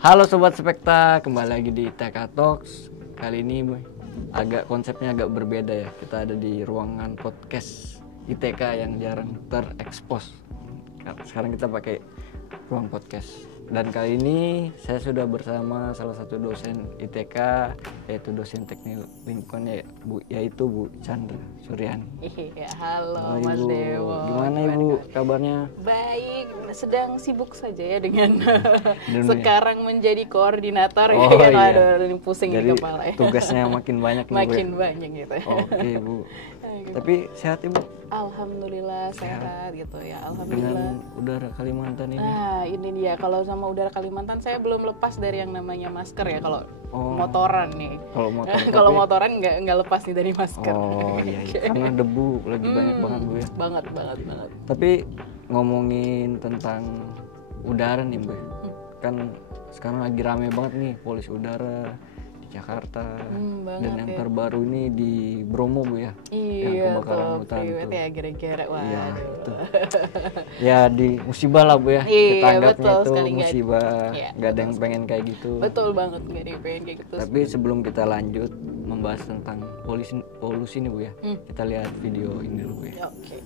Halo Sobat Spekta, kembali lagi di TK Talks. Kali ini konsepnya agak berbeda ya. Kita ada di ruangan podcast ITK yang jarang terekspos. Sekarang kita pakai ruang podcast. Dan kali ini saya sudah bersama salah satu dosen ITK, yaitu dosen teknik lingkungan yaitu Bu Chandra Suryani. Iya, halo Mas Ibu. Dewo. Gimana Ibu kabarnya? Baik, sedang sibuk saja ya dengan Dunia. sekarang menjadi koordinator Oh, ya kan. iya. Aduh, ini pusing Jadi di kepala ya. tugasnya makin banyak nih, Bu, ya? Makin banyak gitu. Oke Bu. Gitu. Tapi sehat Ibu? Alhamdulillah sehat gitu ya. Alhamdulillah. Dengan udara Kalimantan ini. Nah, ini dia, kalau sama udara Kalimantan saya belum lepas dari yang namanya masker ya kalau Oh. motoran nih. Kalau motor Kalau motoran nggak lepas nih dari masker. Oh iya, karena debu lagi banyak banget Bu ya. Banget. Tapi ngomongin tentang udara nih Bu, kan sekarang lagi rame banget nih polusi udara di Jakarta. Banget Dan yang ya. terbaru ini di Bromo Bu ya. Yang Iya kebakaran tuh, hutan priwet tuh. ya gara-gara Iya, waduh. itu. Ya di musibah lah Bu ya. Iya, Kita anggapnya betul itu sekali, musibah. Iya, Gak ada yang pengen kayak gitu. Betul banget, nggak ada yang pengen kayak gitu. Tapi sebelum kita lanjut membahas tentang polusi nih Bu ya. Kita lihat video ini dulu Bu ya. Oke.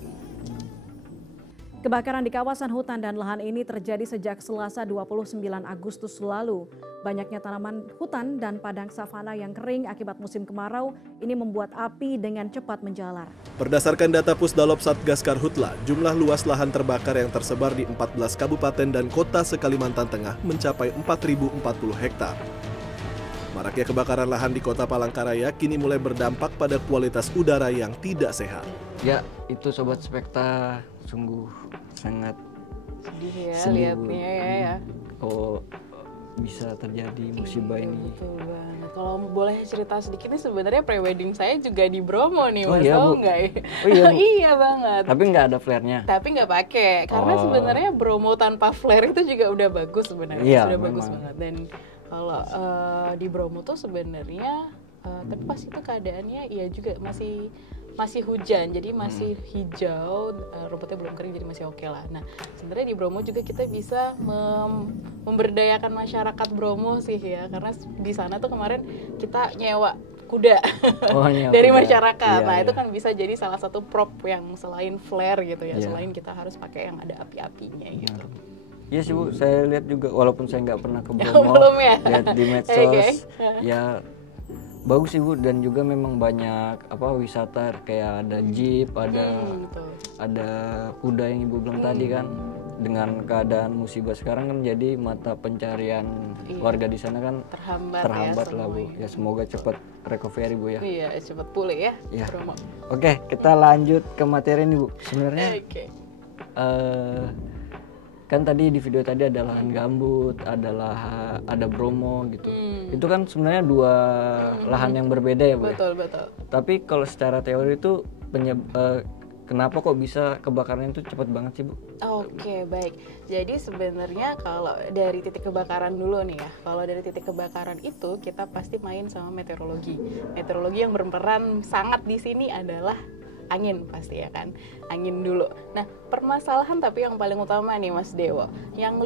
Kebakaran di kawasan hutan dan lahan ini terjadi sejak Selasa 29 Agustus lalu. Banyaknya tanaman hutan dan padang savana yang kering akibat musim kemarau ini membuat api dengan cepat menjalar. Berdasarkan data Pusdalop Satgas Karhutla, jumlah luas lahan terbakar yang tersebar di 14 kabupaten dan kota se-Kalimantan Tengah mencapai 4.040 hektar. Maraknya kebakaran lahan di kota Palangkaraya kini mulai berdampak pada kualitas udara yang tidak sehat. Ya, itu Sobat Spekta sungguh sangat Sedih ya sedih, Bu. liatnya ya. Kalau bisa terjadi musibah Iya, ini. betul banget. Kalau boleh cerita sedikit nih, sebenarnya prewedding saya juga di Bromo nih, Oh, Mas, iya, tahu Bu? nggak ya? Oh, iya, Bu? Iya banget. Tapi nggak ada flare-nya. Tapi nggak pakai, karena Oh. sebenarnya Bromo tanpa flare itu juga udah bagus sebenarnya, Iya, sudah memang. bagus banget. Dan kalau di Bromo tuh sebenarnya, tapi pas itu keadaannya iya juga masih hujan, jadi masih hijau, rumputnya belum kering, jadi masih oke lah. Nah, sebenarnya di Bromo juga kita bisa memberdayakan masyarakat Bromo sih ya, karena di sana tuh kemarin kita nyewa kuda Oh, nyewa dari kuda. masyarakat. Iya, Nah, itu iya. kan bisa jadi salah satu prop yang selain flare gitu ya, Iya. selain kita harus pakai yang ada api-apinya gitu. Iya sih Bu, saya lihat juga walaupun saya nggak pernah ke Bromo, Belum ya? lihat di medsos, Oke. ya bagus sih Bu, dan juga memang banyak wisata kayak ada jeep, Betul. ada kuda yang Ibu bilang tadi kan. Dengan keadaan musibah sekarang kan jadi mata pencarian warga di sana kan Terhambat ya lah Bu. semuanya. Ya semoga cepat recovery Bu ya. Iya, cepet pulih ya, Iya. Bromo. Oke, kita lanjut ke materi ini Bu. Sebenarnya Oke. kan tadi di video tadi ada lahan gambut, ada Bromo gitu. Itu kan sebenarnya dua lahan yang berbeda ya Bu ya. Betul. Tapi kalau secara teori itu kenapa kok bisa kebakaran itu cepat banget sih Bu? Oke, baik. Jadi sebenarnya kalau dari titik kebakaran dulu nih ya. Kalau dari titik kebakaran itu kita pasti main sama meteorologi. Meteorologi yang berperan sangat di sini adalah angin pasti ya kan. Angin dulu. Nah, permasalahan tapi yang paling utama nih Mas Dewo. Yang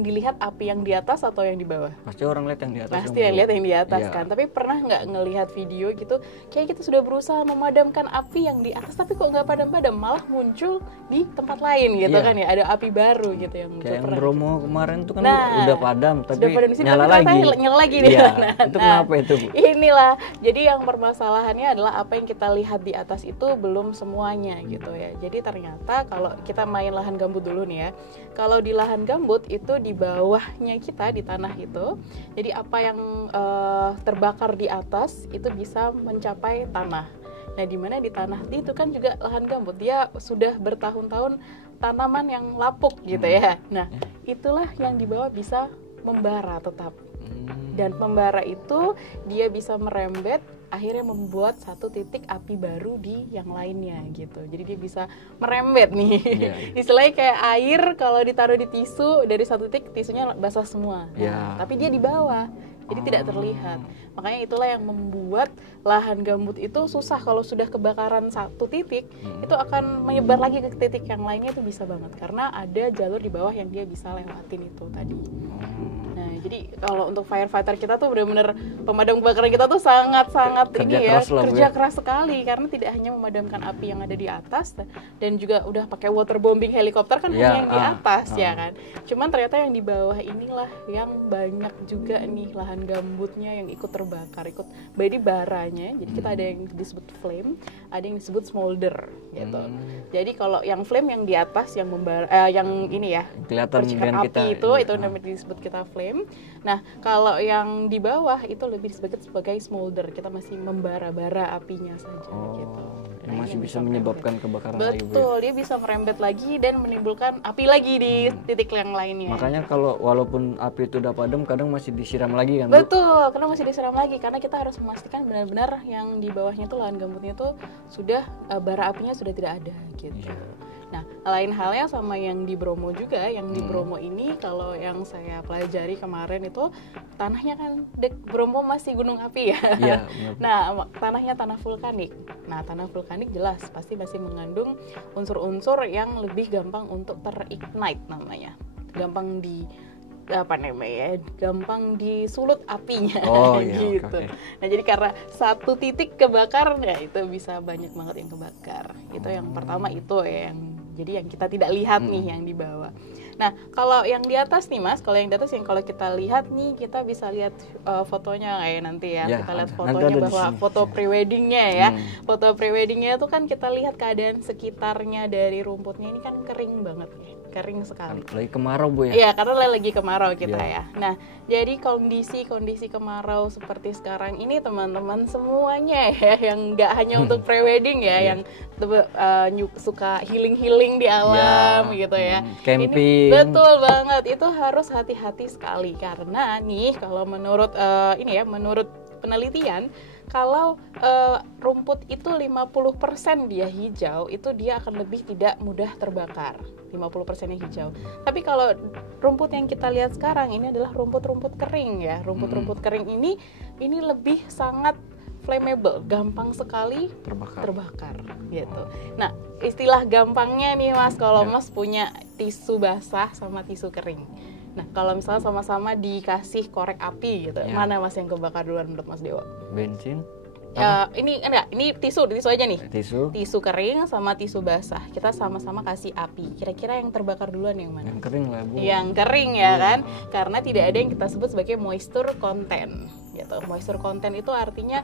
dilihat api yang di atas atau yang di bawah? Pasti orang lihat yang di atas. Pasti yang lihat yang di atas Iya. kan. Tapi pernah nggak ngelihat video gitu, kayak kita sudah berusaha memadamkan api yang di atas, tapi kok nggak padam-padam, malah muncul di tempat lain gitu Iya. kan ya, ada api baru gitu yang muncul. Kayak yang Pernah Bromo kemarin tuh kan Nah, udah padam, tapi sudah padam di sini, nyala tapi lagi. ternyata nyala lagi nih. Iya. Nah, Itu kenapa itu Bu? Inilah, jadi yang permasalahannya adalah apa yang kita lihat di atas itu belum semuanya gitu ya. Jadi ternyata kalau kita main lahan gambut dulu nih ya, kalau di lahan gambut itu di bawahnya kita di tanah itu, jadi apa yang terbakar di atas itu bisa mencapai tanah. Nah, di mana di tanah itu kan juga lahan gambut, dia sudah bertahun-tahun tanaman yang lapuk gitu ya. Nah, itulah yang di bawah bisa membara tetap. Dan membara itu dia bisa merembet, akhirnya membuat satu titik api baru di yang lainnya gitu. Jadi dia bisa merembet nih. Iya. Istilahnya kayak air kalau ditaruh di tisu, dari satu titik tisunya basah semua. Nah, Iya. tapi dia di bawah. Jadi tidak terlihat. Makanya itulah yang membuat lahan gambut itu susah. Kalau sudah kebakaran satu titik, itu akan menyebar lagi ke titik yang lainnya, itu bisa banget. Karena ada jalur di bawah yang dia bisa lewatin itu tadi. Nah Jadi kalau untuk firefighter kita tuh benar-benar pemadam kebakaran kita tuh sangat-sangat kerja keras sekali, karena tidak hanya memadamkan api yang ada di atas dan juga udah pakai waterbombing helikopter kan hanya yang di atas ya kan. Cuman ternyata yang di bawah inilah yang banyak juga nih lahan gambutnya yang ikut terbakar, ikut jadi baranya. Jadi kita ada yang disebut flame, ada yang disebut smolder gitu. Jadi kalau yang flame yang di atas yang yang ini ya kelihatan percikan api kita, itu namanya disebut kita flame. Nah kalau yang di bawah itu lebih disebut sebagai smolder, kita masih membara-bara apinya saja gitu. Yang masih bisa menyebabkan kebakaran lagi. Betul, dia bisa merembet lagi dan menimbulkan api lagi di titik yang lainnya. Makanya kalau walaupun api itu udah padam, kadang masih disiram lagi kan? Betul, karena masih disiram lagi, karena kita harus memastikan benar-benar yang di bawahnya tuh lahan gambutnya tuh sudah bara apinya sudah tidak ada gitu. Nah, lain halnya sama yang di Bromo juga. Yang di Bromo ini kalau yang saya pelajari kemarin itu tanahnya kan Bromo masih gunung api ya. Iya, nah, tanahnya tanah vulkanik. Nah, tanah vulkanik jelas pasti masih mengandung unsur-unsur yang lebih gampang untuk terignite namanya. Gampang disulut apinya gitu. Okay. Nah, jadi karena satu titik kebakar ya itu bisa banyak banget yang kebakar. Itu yang pertama itu ya, yang kita tidak lihat nih yang di bawah. Nah, kalau yang di atas nih Mas, kalau yang di atas yang kalau kita lihat nih, kita bisa lihat fotonya kayak nanti ya. Kita lihat fotonya bahwa foto preweddingnya ya. Foto preweddingnya itu kan kita lihat keadaan sekitarnya dari rumputnya ini kan kering banget ya. Kering sekali. Lagi kemarau Bu ya? Iya, karena lagi kemarau kita ya. Nah, jadi kondisi kemarau seperti sekarang ini teman-teman semuanya ya, yang nggak hanya untuk prewedding ya, yang suka healing di alam gitu ya. Camping. Betul banget, itu harus hati-hati sekali karena nih kalau menurut menurut penelitian, kalau rumput itu 50% dia hijau, itu dia akan lebih tidak mudah terbakar. 50%-nya hijau. Tapi kalau rumput yang kita lihat sekarang ini adalah rumput-rumput kering ya. Rumput-rumput kering ini lebih sangat flammable, gampang sekali terbakar gitu. Nah, istilah gampangnya nih Mas, kalau Mas punya tisu basah sama tisu kering. Nah, kalau misalnya sama-sama dikasih korek api gitu, mana Mas yang kebakar duluan menurut Mas Dewa? Bensin. Ini tisu aja nih. Tisu kering sama tisu basah. Kita sama-sama kasih api. Kira-kira yang terbakar duluan yang mana? Yang kering lah Bu. Yang kering ya kan? Karena tidak ada yang kita sebut sebagai moisture content. Gitu. Moisture content itu artinya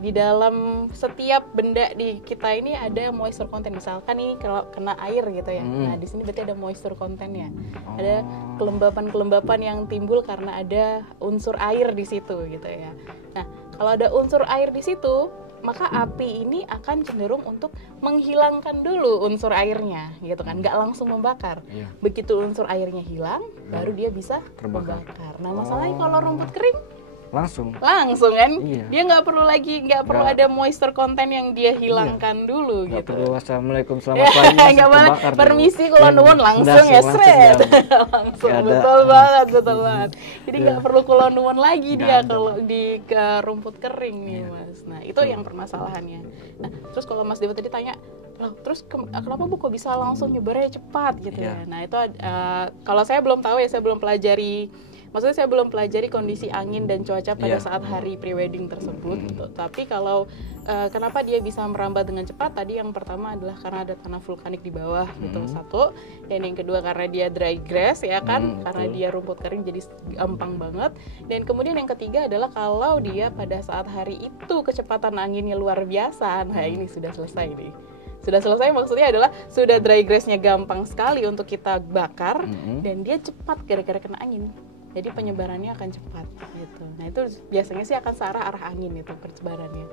di dalam setiap benda di kita ini ada moisture content. Misalkan ini kalau kena air gitu ya. Nah, di sini berarti ada moisture contentnya. Ada kelembapan-kelembapan yang timbul karena ada unsur air di situ gitu ya. Nah, kalau ada unsur air di situ, maka api ini akan cenderung untuk menghilangkan dulu unsur airnya, gitu kan, nggak langsung membakar. Begitu unsur airnya hilang, baru dia bisa terbakar. Nah, masalahnya kalau rumput kering, langsung kan, dia nggak perlu ada moisture content yang dia hilangkan dulu nggak gitu. Perlu assalamualaikum selamat pagi nggak boleh permisi kalau nuwun langsung ya seret langsung betul banget. Jadi nggak perlu kalau nuwun lagi dia kalau di rumput kering nih Mas. Nah itu yang permasalahannya. Nah terus kalau Mas Dewa tadi tanya, terus kenapa Bu kok bisa langsung nyebarnya cepat gitu ya? Nah itu kalau saya belum tahu ya, saya belum pelajari kondisi angin dan cuaca pada saat hari prewedding tersebut gitu. Tapi kalau kenapa dia bisa merambat dengan cepat, tadi yang pertama adalah karena ada tanah vulkanik di bawah gitu, satu. Dan yang kedua karena dia dry grass ya kan, karena dia rumput kering jadi gampang banget. Dan kemudian yang ketiga adalah kalau dia pada saat hari itu kecepatan anginnya luar biasa, nah ini sudah selesai nih. Sudah selesai maksudnya adalah sudah dry grass-nya gampang sekali untuk kita bakar dan dia cepat gara-gara kena angin. Jadi penyebarannya akan cepat gitu. Nah itu biasanya sih akan searah arah angin itu persebarannya.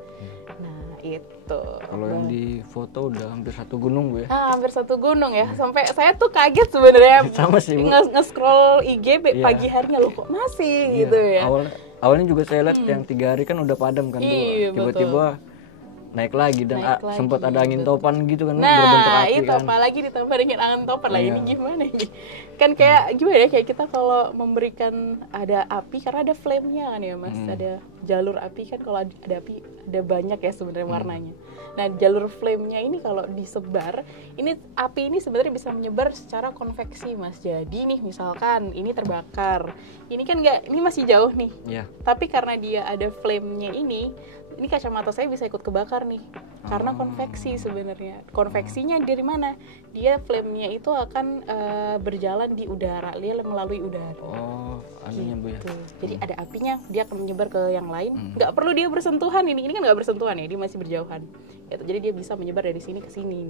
Nah itu. Kalau yang di foto udah hampir satu gunung Bu ya? Hampir satu gunung ya. Sampai saya tuh kaget sebenarnya. Sama sih Bu. Nge-scroll IG pagi harinya loh kok masih gitu ya. Awalnya juga saya lihat yang 3 hari kan udah padam kan Bu. Tiba-tiba naik lagi dan Naik lagi, sempat ada angin betul. topan gitu kan berbentuk Nah, api itu kan. apalagi ditambah dengan angin topan lah. Ini Iya. gimana ini? Kan kayak gimana ya, kayak kita kalau memberikan ada api karena ada flame-nya kan ya, Mas. Ada jalur api kan, kalau ada api ada banyak ya sebenarnya warnanya. Nah, jalur flame-nya ini kalau disebar, ini api ini sebenarnya bisa menyebar secara konveksi, Mas. Jadi nih misalkan ini terbakar. Ini kan ini masih jauh nih. Iya. Tapi karena dia ada flame-nya ini kacamata saya bisa ikut kebakar nih. Karena konveksi sebenarnya. Konveksinya dari mana? Dia flame-nya itu akan berjalan di udara, dia melalui udara. Oh, anunya Bu ya. Tuh. Jadi ada apinya, dia akan menyebar ke yang lain. Nggak perlu dia bersentuhan ini kan nggak bersentuhan ya, dia masih berjauhan. Gitu. Jadi dia bisa menyebar dari sini ke sini nih.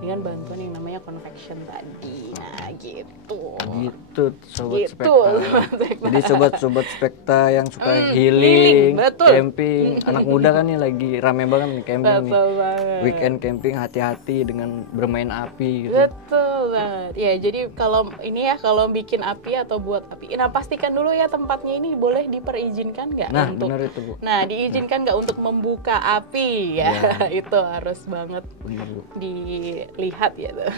Dengan bantuan yang namanya convection tadi. Nah, gitu. Gitu sobat Gitu, Spekta. Sobat Spekta. Jadi sobat-sobat Spekta yang suka healing, healing, betul. camping, anak muda kan nih lagi rame banget nih camping nih. Betul banget. Weekend camping hati-hati dengan bermain api gitu. Betul banget. Ya, jadi kalau ini ya, kalau bikin api atau buat api, nah pastikan dulu ya tempatnya ini boleh diperizinkan nggak Nah, untuk. benar itu Bu. Nah, diizinkan nggak untuk membuka api ya? Itu harus banget Benar Bu. dilihat ya tuh.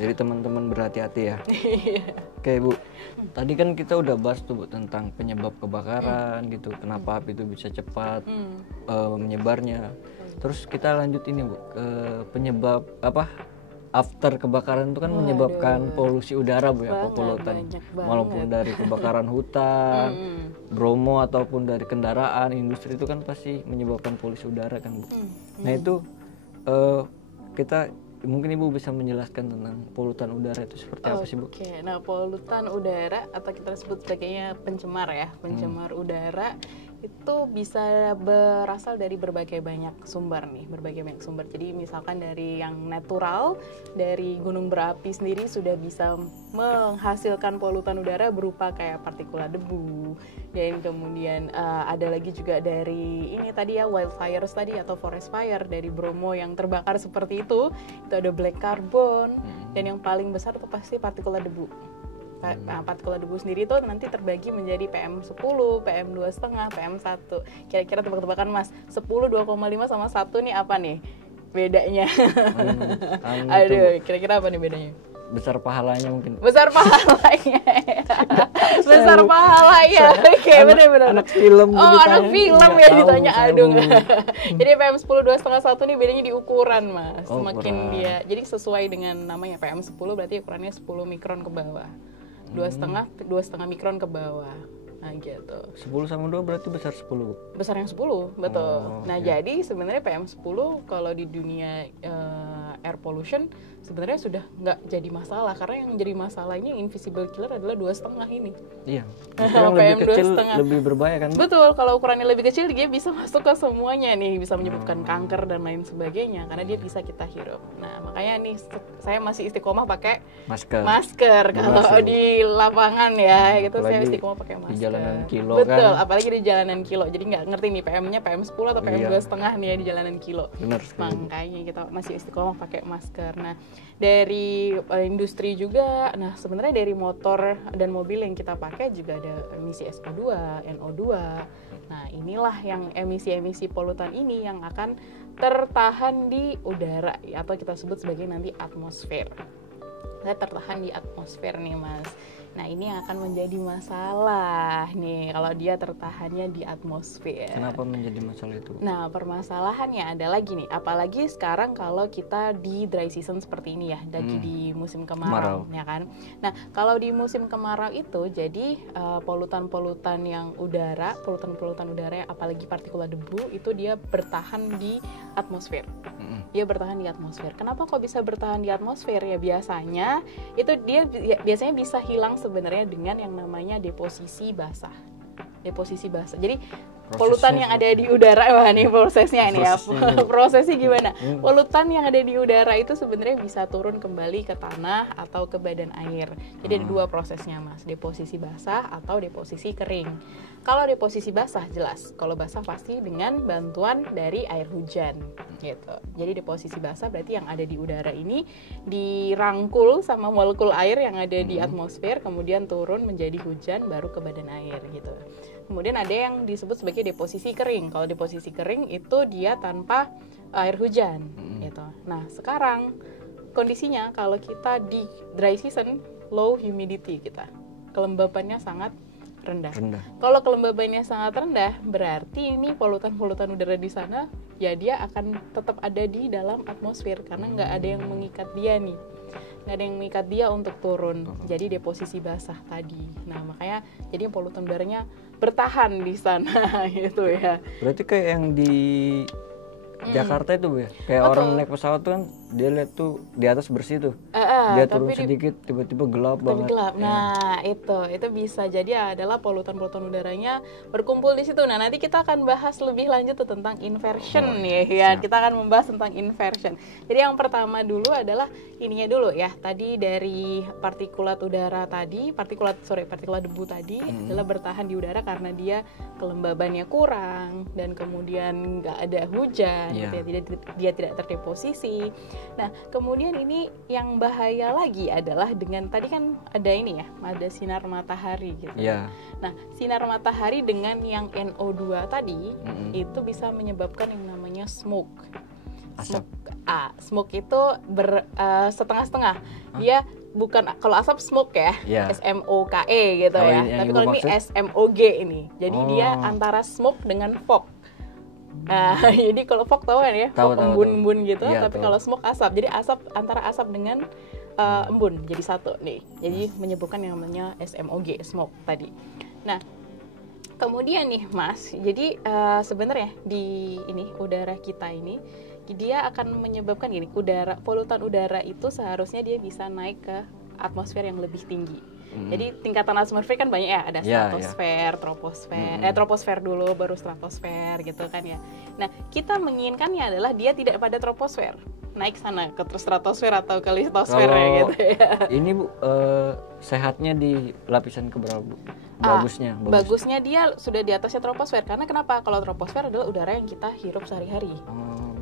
Jadi teman-teman berhati-hati ya. Iya. Oke Bu, tadi kan kita udah bahas tuh Bu tentang penyebab kebakaran gitu, kenapa api itu bisa cepat menyebarnya. Terus kita lanjut ini Bu, ke penyebab apa? After kebakaran itu kan menyebabkan polusi udara Bu ya, polutan. banyak banget. Walaupun dari kebakaran hutan, bromo ataupun dari kendaraan, industri itu kan pasti menyebabkan polusi udara kan Bu. Nah itu kita mungkin Ibu bisa menjelaskan tentang polutan udara itu seperti apa sih Bu? Oke, nah polutan udara atau kita sebut sebagainya pencemar ya, pencemar udara itu bisa berasal dari berbagai banyak sumber nih, berbagai banyak sumber. Jadi misalkan dari yang natural, dari gunung berapi sendiri sudah bisa menghasilkan polutan udara berupa kayak partikulat debu. Dan kemudian ada lagi juga dari ini tadi ya, wildfires tadi atau forest fire dari Bromo yang terbakar seperti itu ada black carbon, dan yang paling besar itu pasti partikulat debu. Nah, partikulat debu sendiri itu nanti terbagi menjadi PM10, PM2,5, PM1. Kira-kira tebak-tebakan Mas, 10, 2,5 sama 1 nih apa nih bedanya? Aduh, kira-kira apa nih bedanya? Besar pahalanya mungkin. Besar pahalanya. Besar pahalanya. Oke, benar-benar. Anak film Oh, ditanya. anak film Nggak ya tahu, ditanya. saya Aduh. belum. Jadi PM10, 2,5, 1 nih bedanya di ukuran, Mas. Oh, Semakin ukuran. dia. Jadi sesuai dengan namanya PM10 berarti ukurannya 10 mikron ke bawah. 2,5 mikron ke bawah. Nah, gitu. 10 sama 2 berarti besar 10 Bu. Besar yang 10, betul. Oh, Nah, iya. jadi sebenarnya PM10 kalau di dunia air pollution sebenarnya sudah nggak jadi masalah, karena yang jadi masalahnya invisible killer adalah 2,5 ini. Iya. Justru yang lebih PM kecil 2,5. lebih berbahaya kan? Bu? Betul, kalau ukurannya lebih kecil dia bisa masuk ke semuanya nih, bisa menyebabkan kanker dan lain sebagainya karena dia bisa kita hirup. Nah, makanya nih saya masih istiqomah pakai masker kalau Jelas, Bu. di lapangan ya, gitu saya Apalagi istiqomah pakai masker. di jalanan kilo Betul, kan. apalagi di jalanan kilo. Jadi nggak ngerti nih PM-nya PM10 atau PM2,5 nih ya di jalanan kilo. Benar sekali. Makanya kita masih istiqomah pakai masker. Nah, dari industri juga, nah sebenarnya dari motor dan mobil yang kita pakai juga ada emisi SO2, NO2. Nah, inilah yang emisi-emisi polutan ini yang akan tertahan di udara atau kita sebut sebagai nanti atmosfer. Nah, tertahan di atmosfer nih, Mas. Nah, ini yang akan menjadi masalah nih kalau dia tertahannya di atmosfer. Kenapa menjadi masalah itu? Nah, permasalahannya adalah gini, apalagi sekarang kalau kita di dry season seperti ini ya, lagi di musim kemarau, ya kan. Nah, kalau di musim kemarau itu jadi polutan-polutan udara yang apalagi partikulat debu itu dia bertahan di atmosfer. Dia bertahan di atmosfer. Kenapa kok bisa bertahan di atmosfer? Ya biasanya itu dia biasanya bisa hilang sebenarnya dengan yang namanya deposisi basah. Deposisi basah. Jadi polutan yang ada di udara, wah nih prosesnya ini ya. Prosesnya gimana? Polutan yang ada di udara itu sebenarnya bisa turun kembali ke tanah atau ke badan air. Jadi ada dua prosesnya, Mas. Deposisi basah atau deposisi kering. Kalau deposisi basah jelas, kalau basah pasti dengan bantuan dari air hujan gitu. Jadi deposisi basah berarti yang ada di udara ini dirangkul sama molekul air yang ada di atmosfer, kemudian turun menjadi hujan baru ke badan air gitu. Kemudian ada yang disebut sebagai deposisi kering. Kalau deposisi kering itu dia tanpa air hujan gitu. Nah, sekarang kondisinya kalau kita di dry season, low humidity kita. Kelembabannya sangat rendah. Kalau kelembabannya sangat rendah, berarti ini polutan-polutan udara di sana ya dia akan tetap ada di dalam atmosfer karena nggak ada yang mengikat dia nih. Nggak ada yang mengikat dia untuk turun. Jadi deposisi basah tadi. Nah, makanya jadi polutan udaranya bertahan di sana gitu ya. Berarti kayak yang di Jakarta itu Bu ya, kayak Betul. orang naik pesawat tuh kan dia lihat tuh di atas bersih tuh, dia turun sedikit tiba-tiba gelap banget. Gelap. Nah, itu bisa jadi adalah polutan-polutan udaranya berkumpul di situ. Nah, nanti kita akan bahas lebih lanjut tuh tentang inversion ya. Kita akan membahas tentang inversion. Jadi yang pertama dulu adalah ininya dulu ya. Tadi dari partikulat udara tadi, partikulat debu tadi adalah bertahan di udara karena dia kelembabannya kurang dan kemudian nggak ada hujan. Gitu ya, dia tidak terdeposisi. Nah, kemudian ini yang bahaya lagi adalah dengan tadi kan ada ini ya, ada sinar matahari gitu. Nah, sinar matahari dengan yang NO2 tadi itu bisa menyebabkan yang namanya smoke. Asap. Smoke itu setengah-setengah. Dia bukan, kalau asap smoke ya, SMOKE gitu kalau ya. Tapi kalau ini SMOG ini. Jadi dia antara smoke dengan fog. Jadi kalau fog tahu kan ya, fog embun-embun gitu, tapi kalau smoke asap. Jadi asap antara asap dengan embun jadi satu nih. Jadi menyebabkan yang namanya SMOG, smoke tadi. Nah, kemudian nih Mas, jadi sebenarnya di ini udara kita ini dia akan menyebabkan gini, polutan udara itu seharusnya dia bisa naik ke atmosfer yang lebih tinggi. Jadi tingkatan atmosfer kan banyak ya, ada stratosfer, troposfer, troposfer dulu baru stratosfer gitu kan ya. Nah, kita menginginkannya adalah dia tidak pada troposfer, naik sana ke stratosfer atau ke litosfer gitu ya. Ini Bu, sehatnya di lapisan keberapa Bu? Bagusnya dia sudah di atasnya troposfer. Karena kenapa? Kalau troposfer adalah udara yang kita hirup sehari-hari.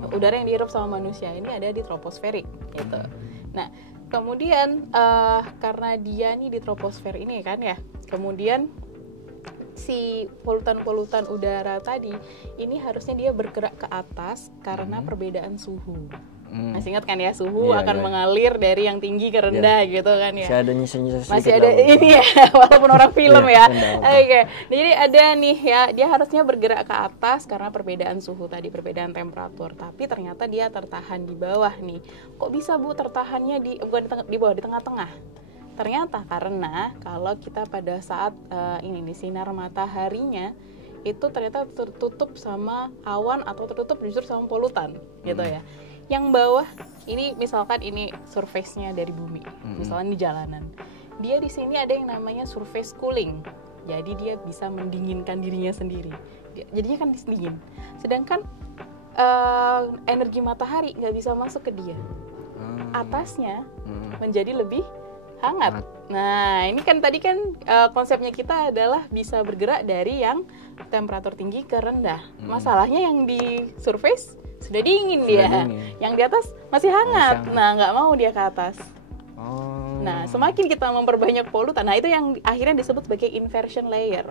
Udara yang dihirup sama manusia ini ada di troposferik gitu. Nah, kemudian karena dia nih di troposfer ini kan ya, kemudian si polutan-polutan udara tadi ini harusnya dia bergerak ke atas karena perbedaan suhu. Masih ingat kan ya, suhu akan mengalir dari yang tinggi ke rendah gitu kan ya. Masih ada nyisa-nyisa sedikit. Masih ada ini ya, walaupun orang film ya. Oke. Jadi ada nih ya, dia harusnya bergerak ke atas karena perbedaan suhu tadi, perbedaan temperatur. Tapi ternyata dia tertahan di bawah nih. Kok bisa Bu tertahannya bukan di bawah, di tengah-tengah? Ternyata karena kalau kita pada saat ini nih sinar mataharinya itu ternyata tertutup sama awan atau tertutup justru sama polutan gitu ya. Yang bawah ini misalkan ini surface-nya dari bumi, misalnya di jalanan. Dia di sini ada yang namanya surface cooling. Jadi dia bisa mendinginkan dirinya sendiri. Jadinya kan dingin. Sedangkan energi matahari nggak bisa masuk ke dia. Atasnya menjadi lebih hangat. Nah, ini kan tadi kan konsepnya kita adalah bisa bergerak dari yang temperatur tinggi ke rendah. Masalahnya yang di surface sudah dingin dia. Yang di atas masih hangat. Nah, nggak mau dia ke atas. Nah, semakin kita memperbanyak polutan, nah itu yang akhirnya disebut sebagai inversion layer.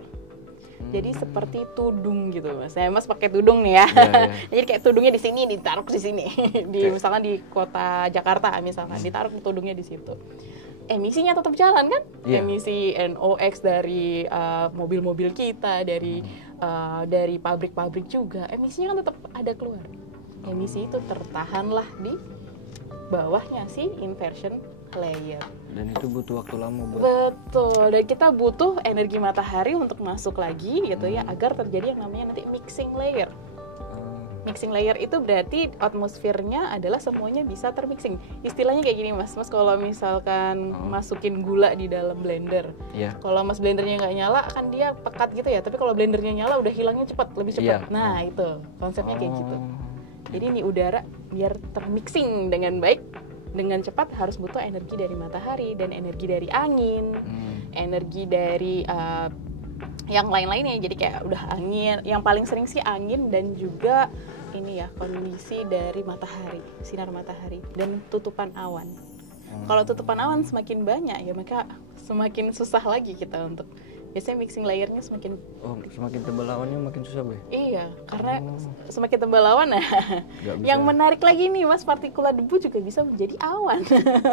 Jadi seperti tudung gitu, Mas. Mas pakai tudung nih ya. Jadi kayak tudungnya di sini, ditaruh di sini. Misalkan di kota Jakarta misalkan, ditaruh tudungnya di situ. Emisinya tetap jalan kan? Emisi NOx dari mobil-mobil kita, dari pabrik-pabrik juga, emisinya kan tetap ada keluar. Emisi itu tertahanlah di bawahnya si inversion layer. Dan itu butuh waktu lama buat. Betul. Dan kita butuh energi matahari untuk masuk lagi gitu ya, agar terjadi yang namanya nanti mixing layer. Mixing layer itu berarti atmosfernya adalah semuanya bisa termixing. Istilahnya kayak gini Mas kalau misalkan masukin gula di dalam blender. Kalau Mas blendernya nggak nyala kan dia pekat gitu ya. Tapi kalau blendernya nyala udah hilangnya lebih cepat. Nah itu konsepnya kayak gitu. Jadi ini udara biar termixing dengan baik, dengan cepat harus butuh energi dari matahari dan energi dari angin, energi dari yang lain-lainnya. Jadi kayak udah angin, yang paling sering sih angin dan juga ini ya kondisi dari matahari, sinar matahari dan tutupan awan. Kalau tutupan awan semakin banyak ya maka semakin susah lagi kita untuk biasanya mixing layernya semakin semakin tebal awannya makin susah, Bu. iya, karena semakin tebal awan Nggak bisa. yang menarik lagi nih Mas, partikulat debu juga bisa menjadi awan.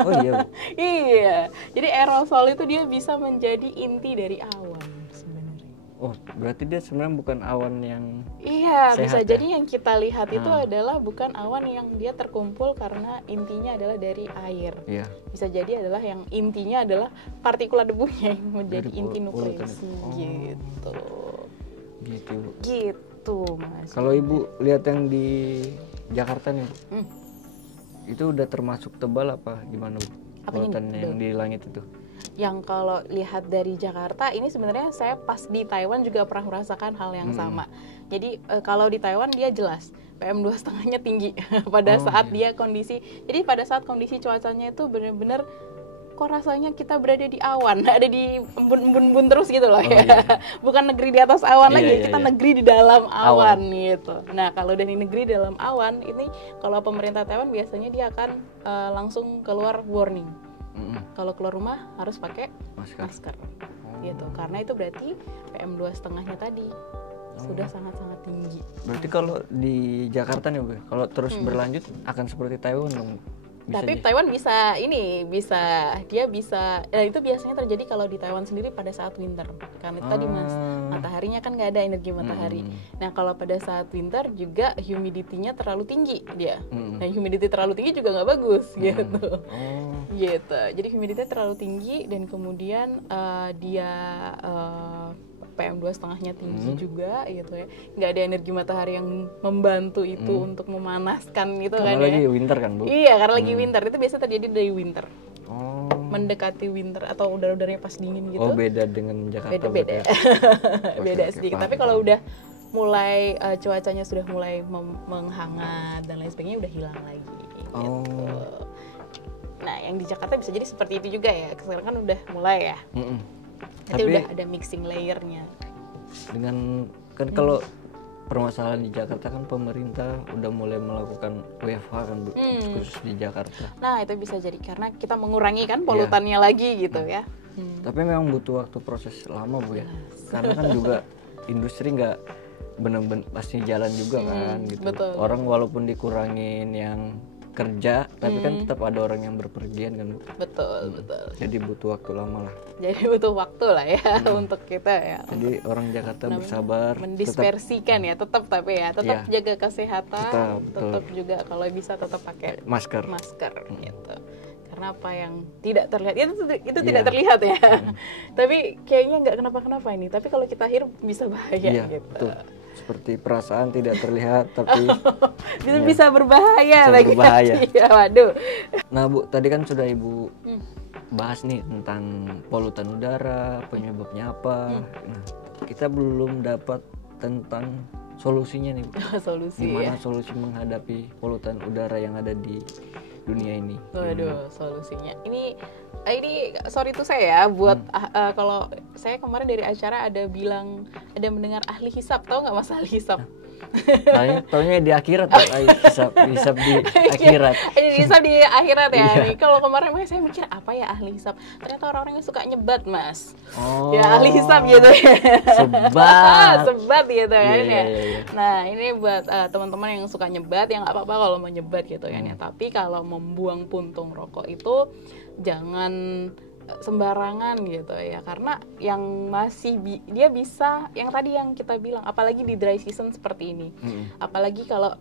Oh iya, Bu. Iya, jadi aerosol itu dia bisa menjadi inti dari awan sebenarnya. Oh, berarti dia sebenarnya bukan awan yang Iya, sehat bisa ya? jadi yang kita lihat itu adalah bukan awan yang dia terkumpul karena intinya adalah dari air. Iya. Bisa jadi adalah yang intinya adalah partikulat debunya yang menjadi Dari inti polutan. nukleus Oh. gitu. Gitu, Bu. Gitu, Mas. Kalau Ibu lihat yang di Jakarta nih, Bu, Hmm. itu udah termasuk tebal apa gimana, Bu? Apanya Polutan nih? yang di langit itu. Yang kalau lihat dari Jakarta ini sebenarnya saya pas di Taiwan juga pernah merasakan hal yang sama. Jadi kalau di Taiwan dia jelas PM2,5-nya tinggi pada saat dia kondisi. Jadi pada saat kondisi cuacanya itu benar-benar kok rasanya kita berada di awan, ada di embun-embun terus gitu loh ya. Bukan negeri di atas awan lagi, kita negeri di dalam awan gitu. Nah, kalau dari negeri di dalam awan ini kalau pemerintah Taiwan biasanya dia akan langsung keluar warning. Kalau keluar rumah harus pakai masker. Gitu. Karena itu berarti PM2,5-nya tadi sudah sangat-sangat tinggi. Berarti kalau di Jakarta nih, Bu, kalau terus berlanjut akan seperti Taiwan dong. Tapi Taiwan bisa dia bisa itu biasanya terjadi kalau di Taiwan sendiri pada saat winter. Karena itu tadi Mas, mataharinya kan nggak ada energi matahari. Nah, kalau pada saat winter juga humidity-nya terlalu tinggi dia. Nah, humidity terlalu tinggi juga nggak bagus gitu. Gitu. Jadi humidity terlalu tinggi dan kemudian dia PM2,5-nya tinggi juga gitu ya. Nggak ada energi matahari yang membantu itu untuk memanaskan itu karena kan lagi ya. winter kan, Bu? Iya, karena lagi winter. Itu biasa terjadi dari winter. Oh. Mendekati winter atau udara-udaranya pas dingin gitu. Oh, beda dengan Jakarta. Beda-beda. Beda sedikit. Tapi kalau udah mulai cuacanya sudah mulai menghangat dan lain sebagainya udah hilang lagi gitu. Nah, yang di Jakarta bisa jadi seperti itu juga ya. Sekarang kan udah mulai ya. Nanti Tapi udah ada mixing layernya. Dengan kan kalau permasalahan di Jakarta kan pemerintah udah mulai melakukan WFH kan, Bu, khusus di Jakarta. Nah, itu bisa jadi karena kita mengurangi kan polutannya lagi gitu ya. Tapi memang butuh waktu proses lama, Bu ya. Karena kan juga industri nggak bener-bener pasti jalan juga kan gitu. Betul. Orang walaupun dikurangin yang kerja, tapi kan tetap ada orang yang berpergian kan, Bu. Betul. Jadi butuh waktu lama lah. Jadi butuh waktu lah ya untuk kita ya. Jadi orang Jakarta bersabar, mendispersikan ya, tetap tapi ya, tetap jaga kesehatan, tetap juga kalau bisa tetap pakai masker gitu. Karena apa yang tidak terlihat itu tidak terlihat ya. Tapi kayaknya nggak kenapa-kenapa ini. Tapi kalau kita hirup bisa bahaya gitu. Betul. Seperti perasaan tidak terlihat tapi bisa berbahaya lagi. Berbahaya. Ya, waduh. Nah, Bu, tadi kan sudah Ibu bahas nih tentang polutan udara, penyebabnya apa. Nah, kita belum dapat tentang solusinya nih, Bu. Gimana solusi menghadapi polutan udara yang ada di dunia ini? Waduh, solusinya. Ini sorry tuh saya ya buat kalau saya kemarin dari acara ada mendengar ahli hisab, tahu nggak Mas ahli hisab? Taunya di akhirat, hisab di akhirat. Hisab di akhirat ya. Nih, kalau kemarin saya mikir apa ya ahli hisab? Ternyata orang-orang yang suka nyebat, Mas. Ya ahli hisab gitu ya. Sebat gitu kan ya. Nah, ini buat teman-teman yang suka nyebat, ya nggak apa-apa kalau mau nyebat gitu kan ya. Tapi kalau membuang puntung rokok itu jangan sembarangan gitu ya, karena yang masih dia bisa yang tadi yang kita bilang, apalagi di dry season seperti ini, apalagi kalau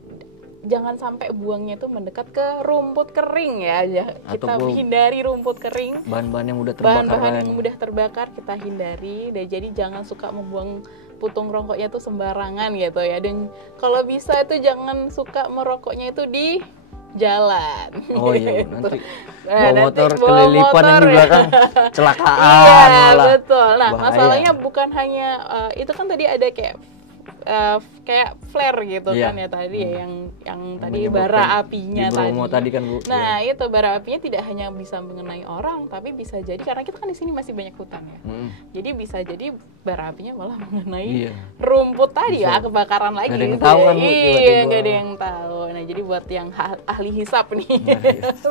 jangan sampai buangnya itu mendekat ke rumput kering ya, kita hindari rumput kering, bahan-bahan yang mudah terbakar kita hindari, dan jadi jangan suka membuang puntung rokoknya itu sembarangan gitu ya, dan kalau bisa itu jangan suka merokoknya itu di jalan. Oh iya, nanti bawa motor kelilipan juga kan kecelakaan. Iya, malah betul. Nah, bahaya. masalahnya bukan hanya itu kan tadi ada kayak kayak flare gitu Iya. kan ya tadi ya, yang tadi Menyebabkan bara apinya di Bromo tadi kan, Bu. Nah itu bara apinya tidak hanya bisa mengenai orang, tapi bisa jadi karena kita kan di sini masih banyak hutan ya. Jadi bisa jadi bara apinya malah mengenai Iya. rumput tadi Bisa. ya, kebakaran lagi. Nggak ada yang gitu tahu ya. kan, Bu, Iya, tiba-tiba. nggak ada yang tahu. Nah jadi buat yang ahli hisap nih, iya.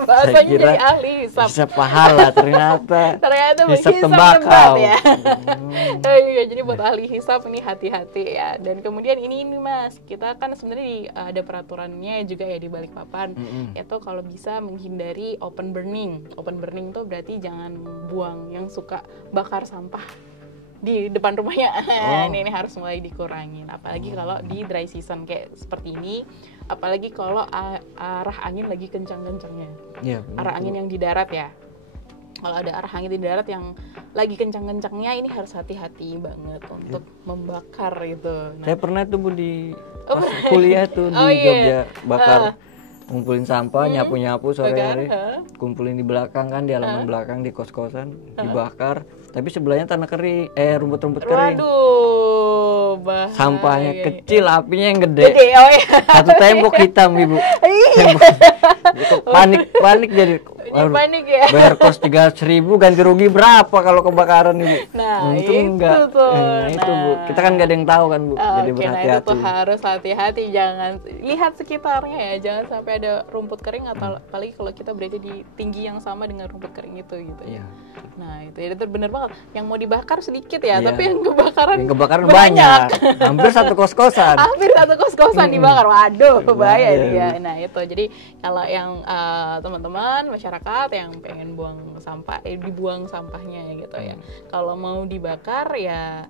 bahasanya Saya kira jadi ahli hisap. Hisap pahala ternyata. Ternyata Hisap hisap tembakau. tempat ya. Oh iya, jadi buat ahli hisap ini hati-hati ya. Dan kemudian ini Mas, kita kan sebenarnya ada peraturannya juga ya di Balikpapan. Itu kalau bisa menghindari open burning. Open burning tuh berarti jangan buang yang suka bakar sampah di depan rumahnya. Ini harus mulai dikurangin. Apalagi kalau di dry season kayak seperti ini. Apalagi kalau arah angin lagi kencang-kencangnya. Iya. Arah angin yang di darat ya. Kalau ada arah angin di darat yang lagi kencang-kencangnya, ini harus hati-hati banget untuk membakar gitu. Nah, Saya pernah tuh, Bu, di pas kuliah tuh di Oh, iya. Jogja bakar, ngumpulin sampah, nyapu-nyapu sore hari, kumpulin di belakang kan, di halaman belakang di kos-kosan, dibakar. Tapi sebelahnya tanah kering, rumput-rumput kering. waduh, bahaya. Sampahnya kecil, apinya yang gede. Gede, oh ya. Satu tembok hitam, Ibu. Itu panik jadi. Ini panik ya. Bayar kos 300.000, ganti rugi berapa kalau kebakaran, Ibu? Nah, Untung itu tuh. Nah, itu, Bu. Kita kan gak ada yang tahu kan, Bu. Jadi Oke, nah itu berhati-hati. tuh harus hati-hati, jangan lihat sekitarnya ya, jangan sampai ada rumput kering atau apalagi kalau kita berada di tinggi yang sama dengan rumput kering itu gitu ya. Iya. Nah itu benar banget. Yang mau dibakar sedikit ya, Iya. tapi yang kebakaran banyak. Hampir satu kos-kosan. Hampir satu kos-kosan dibakar. Waduh, bahaya Bahaya, dia. Nah itu jadi kalau yang teman-teman masyarakat yang pengen buang sampah, dibuang sampahnya gitu ya. Kalau mau dibakar ya.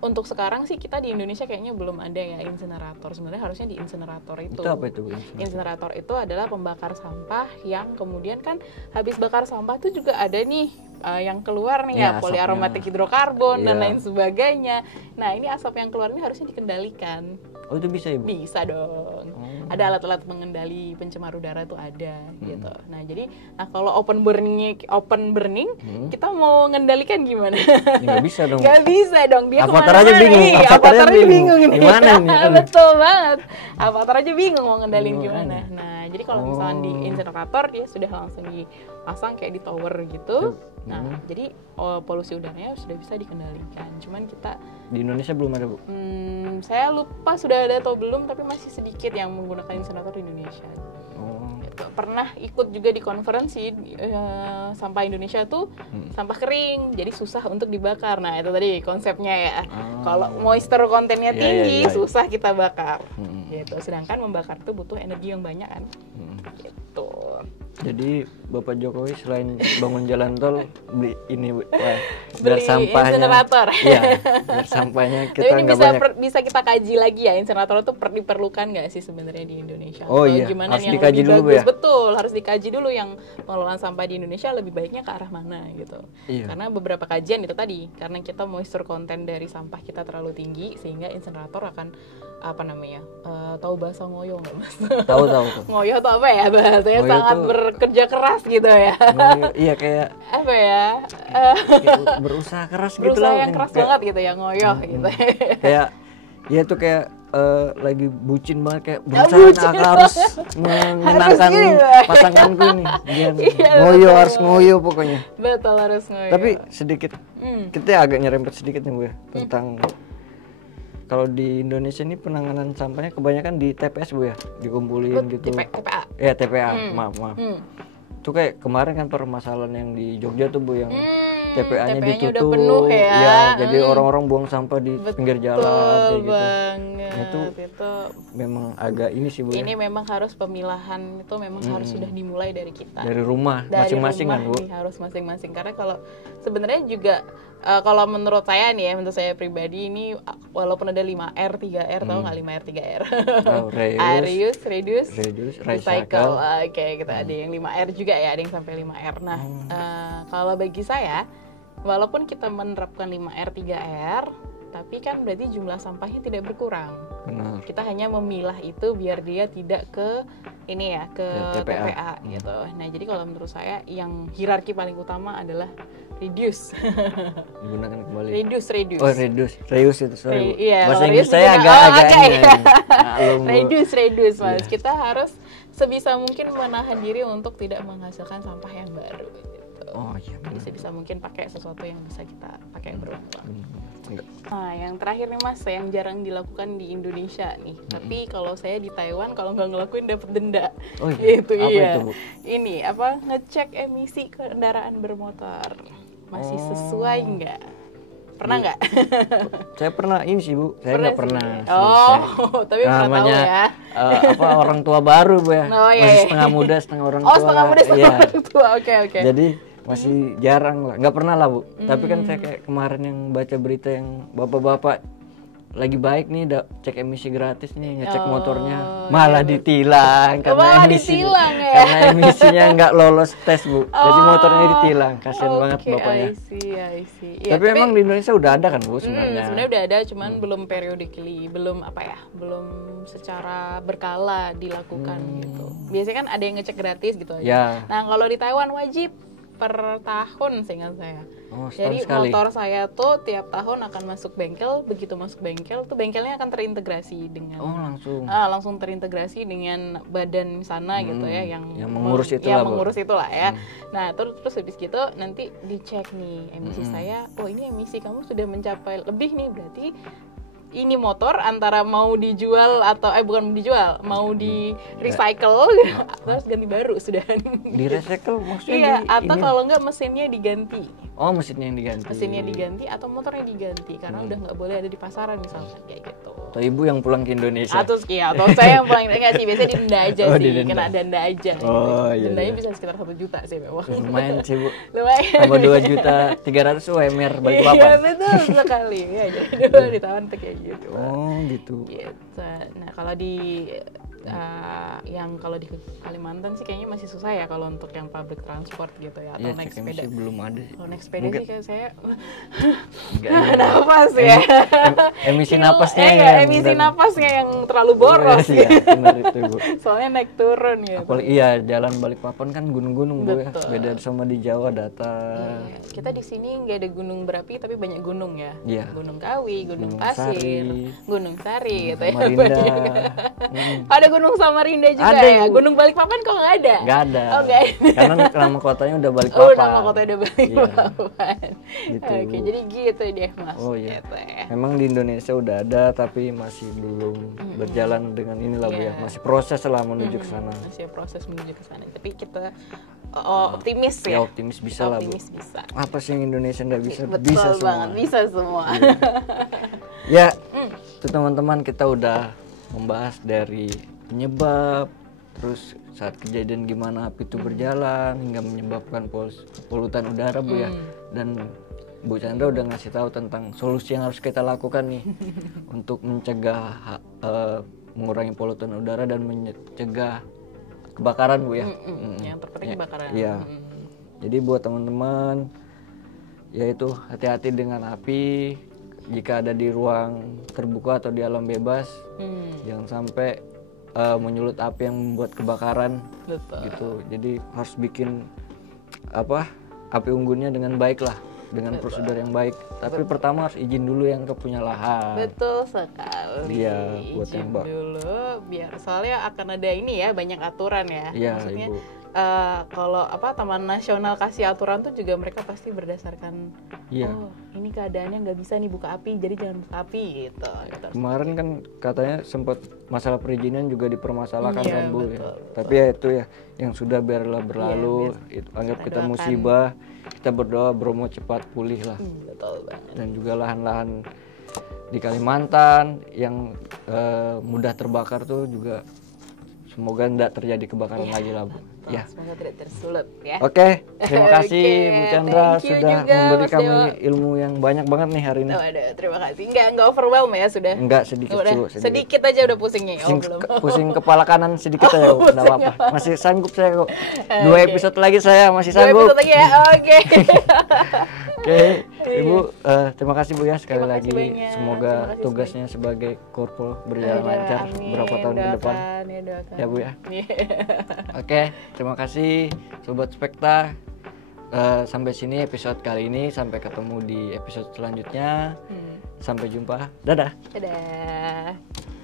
Untuk sekarang sih kita di Indonesia kayaknya belum ada ya insinerator. Sebenarnya harusnya di insinerator itu. Itu apa itu, Bu? Insinerator itu adalah pembakar sampah yang kemudian kan habis bakar sampah itu juga ada nih yang keluar nih Ya, ya, poliaromatik asapnya. hidrokarbon dan Iya. lain sebagainya. Nah ini asap yang keluar ini harusnya dikendalikan. Oh, itu bisa, Ibu? Bisa dong. Ada alat-alat pengendali pencemar udara itu ada gitu. Nah jadi kalau open burning kita mau ngendalikan gimana? Ya, nggak bisa dong. Nggak bisa dong. Dia Avatar aja kemana-mana. bingung. Iya, Avatar Avatar aja aja bingung. bingung nih. Gimana nih? Aduh. Betul banget. Avatar aja bingung mau ngendalin gimana. Nah jadi kalau misalnya di Oh. insinerator dia sudah langsung dipasang kayak di tower gitu. Nah jadi polusi udaranya sudah bisa dikendalikan. Cuman kita Di Indonesia belum ada, Bu. saya lupa sudah ada atau belum, tapi masih sedikit yang menggunakan insinerator di Indonesia. Oh. Gitu. Pernah ikut juga di konferensi sampah Indonesia tuh sampah kering, jadi susah untuk dibakar. Nah itu tadi konsepnya ya. Kalau moisture kontennya Iya, tinggi, iya, iya. susah kita bakar. Gitu. Sedangkan membakar itu butuh energi yang banyak kan. Gitu. Jadi Bapak Jokowi selain bangun jalan tol beli ini, Bu. Wah, Beli biar sampahnya. insinerator. Iya, biar sampahnya Tapi kita ini nggak bisa banyak. bisa kita kaji lagi ya, insinerator itu diperlukan nggak sih sebenarnya di Indonesia? Oh Atau iya, gimana harus yang dikaji lebih dulu, Bu, bagus? ya? Betul, harus dikaji dulu yang pengelolaan sampah di Indonesia lebih baiknya ke arah mana gitu. Iya. Karena beberapa kajian itu tadi, karena kita moisture content dari sampah kita terlalu tinggi sehingga insinerator akan tahu bahasa ngoyo nggak Mas? Tahu. Ngoyo itu apa ya bahasanya? Ngoyo Sangat tuh- bekerja keras gitu ya. Iya, kayak Apa ya? berusaha keras gitu Berusaha lah. yang keras Kayak- banget gitu ya, ngoyo gitu. Kayak ya tuh kayak lagi bucin banget, kayak berusaha bucin. aku harus menyenangkan gini, Mbak. pasanganku nih. Dia Iya, ngoyo, betul. harus ngoyo pokoknya. Betul, harus ngoyo. Tapi sedikit kita agak nyerempet sedikit nih, Bu, ya, tentang kalau di Indonesia ini penanganan sampahnya kebanyakan di TPS, Bu, ya, dikumpulin gitu. TPA. Ya, TPA, maaf. Hmm. Itu kayak kemarin kan permasalahan yang di Jogja tuh, Bu, yang TPA-nya TPA-nya ditutup. udah penuh ya. Jadi orang-orang buang sampah di pinggir jalan kayak gitu. Banget. Nah, itu memang agak ini sih, Bu, ya. Ini memang harus pemilahan itu memang harus sudah dimulai dari kita. Dari rumah Dari masing-masing kan, rumah Bu. nih, harus masing-masing, karena kalau sebenarnya juga kalau menurut saya nih ya, menurut saya pribadi ini walaupun ada 5R, 3R, tahu nggak 5R, 3R? Oh, Reduce, recycle. recycle. Oke, kita ada yang 5R juga ya, ada yang sampai 5R. Nah, kalau bagi saya, walaupun kita menerapkan 5R, 3R, tapi kan berarti jumlah sampahnya tidak berkurang. Benar. Kita hanya memilah itu biar dia tidak ke ini ya, ke Ya, TPA. TPA gitu. Nah, jadi kalau menurut saya yang hierarki paling utama adalah reduce. Digunakan kembali. reduce. Oh, reuse itu, sorry, Bu. Iya, Bahasa kalau Inggris reuse saya juga- agak-agak oke. ini ya. Maklum, Bu. reduce Mas. Iya. Kita harus sebisa mungkin menahan diri untuk tidak menghasilkan sampah yang baru gitu. Oh iya, Jadi benar. sebisa mungkin pakai sesuatu yang bisa kita pakai berulang-ulang. Enggak. Nah, yang terakhir nih Mas, yang jarang dilakukan di Indonesia nih. Tapi kalau saya di Taiwan, kalau nggak ngelakuin dapat denda. Oh iya. Itu Apa iya. itu, Bu? Ini apa? Ngecek emisi kendaraan bermotor. Masih sesuai nggak? Pernah nggak? Saya pernah ini sih, Bu. Saya nggak sih. pernah. Oh, Saya- tapi pernah tahu namanya ya. apa orang tua baru, Bu ya. Oh, iya, Masih iya. setengah muda, setengah orang Oh, tua. setengah muda setengah Iya. orang tua. Oke. Jadi masih jarang lah, nggak pernah lah, Bu. Tapi kan saya kayak kemarin yang baca berita yang bapak-bapak lagi baik nih, cek emisi gratis nih, ngecek motornya, malah ditilang Malah ditilang ya. karena emisinya nggak lolos tes, Bu. Jadi motornya ditilang, kasian banget Oke, bapaknya. I see. Iya, Tapi emang di Indonesia udah ada kan, Bu, sebenarnya. Sebenarnya udah ada, cuman belum periodically, belum belum secara berkala dilakukan gitu. Biasanya kan ada yang ngecek gratis gitu aja. Ya. Nah, kalau di Taiwan wajib per tahun seingat saya. Oh, setahun Jadi sekali. motor saya tuh tiap tahun akan masuk bengkel, begitu masuk bengkel tuh bengkelnya akan terintegrasi dengan Oh, langsung. langsung terintegrasi dengan badan sana gitu ya yang mengurus itulah, yang Bu. mengurus itulah ya. Nah, terus habis gitu nanti dicek nih emisi saya. Oh, ini emisi kamu sudah mencapai lebih nih, berarti ini motor antara mau dijual atau bukan dijual, mau di recycle terus ganti baru sudah. Di recycle maksudnya Iya, di atau ini. kalau enggak mesinnya diganti. Oh, mesinnya yang diganti. Mesinnya diganti atau motornya diganti karena udah nggak boleh ada di pasaran misalnya kayak gitu. Atau ibu yang pulang ke Indonesia. Atau atau saya yang paling enggak sih, biasanya denda aja Oh, sih, didenda. kena denda aja. Oh, iya, Dendanya iya. bisa sekitar 1 juta sih memang. Lumayan sih, Bu. Lumayan. Tambah 2.300.000 UMR balik Iya, papan. betul sekali. Ya, jadi dulu ditawan tuh kayak gitu. Oh, gitu. Gitu. Nah, kalau di yang kalau di Kalimantan sih kayaknya masih susah ya kalau untuk yang public transport gitu ya, atau Iya, naik cek sepeda. emisi belum ada sih. Kalau naik sepeda Mungkin- sih kayak saya Enggak ada. napas ya. Emisi napasnya enggak, yang emisi dan- napasnya yang terlalu boros Iya, gitu. benar itu, Bu. Soalnya naik turun gitu. Apalagi iya, jalan Balikpapan kan gunung-gunung, Bu ya. Betul. Beda sama di Jawa datar. Iya, kita di sini nggak ada gunung berapi tapi banyak gunung ya. Iya. Gunung Kawi, Gunung Gunung Pasir, Sari, Gunung Sari gitu ya. Samarinda. Banyak. Ada Gunung Samarinda juga Ada, ya. Bu. Gunung Balikpapan kok nggak ada? Nggak ada. Oh, nggak ada. Karena nama kotanya udah Oh, Balikpapan. nama kota udah Balikpapan. Gitu, Oke, Bu. jadi gitu deh Mas. Oh iya. Gitu ya. Memang di Indonesia udah ada tapi masih belum berjalan dengan inilah, Bu ya. Iya. Masih proses lah menuju ke sana. Masih proses menuju ke sana. Tapi kita optimis Ya ya. optimis bisa lah, Bu. Optimis bisa. Apa sih yang Indonesia nggak bisa? Betul Bisa semua. banget, bisa semua. Ya, itu teman-teman kita udah membahas dari penyebab, terus saat kejadian gimana api itu berjalan hingga menyebabkan polutan udara, Bu ya. Dan Bu Chandra udah ngasih tahu tentang solusi yang harus kita lakukan nih untuk mencegah mengurangi polutan udara dan mencegah kebakaran, Bu ya. Yang terpenting Ya, kebakaran. iya. Jadi buat teman-teman, yaitu hati-hati dengan api. Jika ada di ruang terbuka atau di alam bebas, jangan sampai menyulut api yang membuat kebakaran. Betul. Gitu. Jadi harus bikin api unggunnya dengan baik lah, dengan prosedur yang baik. Tapi pertama harus izin dulu yang punya lahan. Betul sekali. Iya, buat Izin tembak. dulu biar soalnya akan ada ini ya, banyak aturan ya. Iya, Maksudnya Ibu. kalau Taman Nasional kasih aturan tuh juga mereka pasti berdasarkan Iya. oh, ini keadaannya nggak bisa nih buka api, jadi jangan buka api gitu. Kemarin kan katanya sempat masalah perizinan juga dipermasalahkan Iya, kan, Bu ya. betul, Tapi ya itu ya yang sudah biarlah berlalu. Itu anggap kita doakan. musibah, kita berdoa Bromo cepat pulih lah. Betul banget. Dan juga lahan-lahan di Kalimantan yang mudah terbakar tuh juga semoga tidak terjadi kebakaran lagi lah, Bu. Ya. Semoga tidak tersulut ya. Oke, terima kasih Oke, Bu Chandra thank you sudah juga, memberi Mas kami Dewa. ilmu yang banyak banget nih hari ini. Oh, ada, terima kasih. Enggak overwhelm ya sudah. Enggak sedikit, Udah, Bu, sedikit aja udah pusingnya. Pusing, belum. pusing kepala kanan sedikit aja, Bu. Enggak apa-apa. Masih sanggup saya kok. 2 Oke. episode lagi saya masih 2 sanggup. episode lagi ya. Oke. Oke, Ibu, terima kasih Bu ya sekali Terima lagi. kasih banyak. Semoga Terima kasih tugasnya sebagai korpol berjalan lancar Amin, beberapa tahun ke depan. doakan. Ya Bu ya. Iya. Oke, terima kasih Sobat Spekta. Sampai sini episode kali ini. Sampai ketemu di episode selanjutnya. Sampai jumpa. Dadah. Dadah.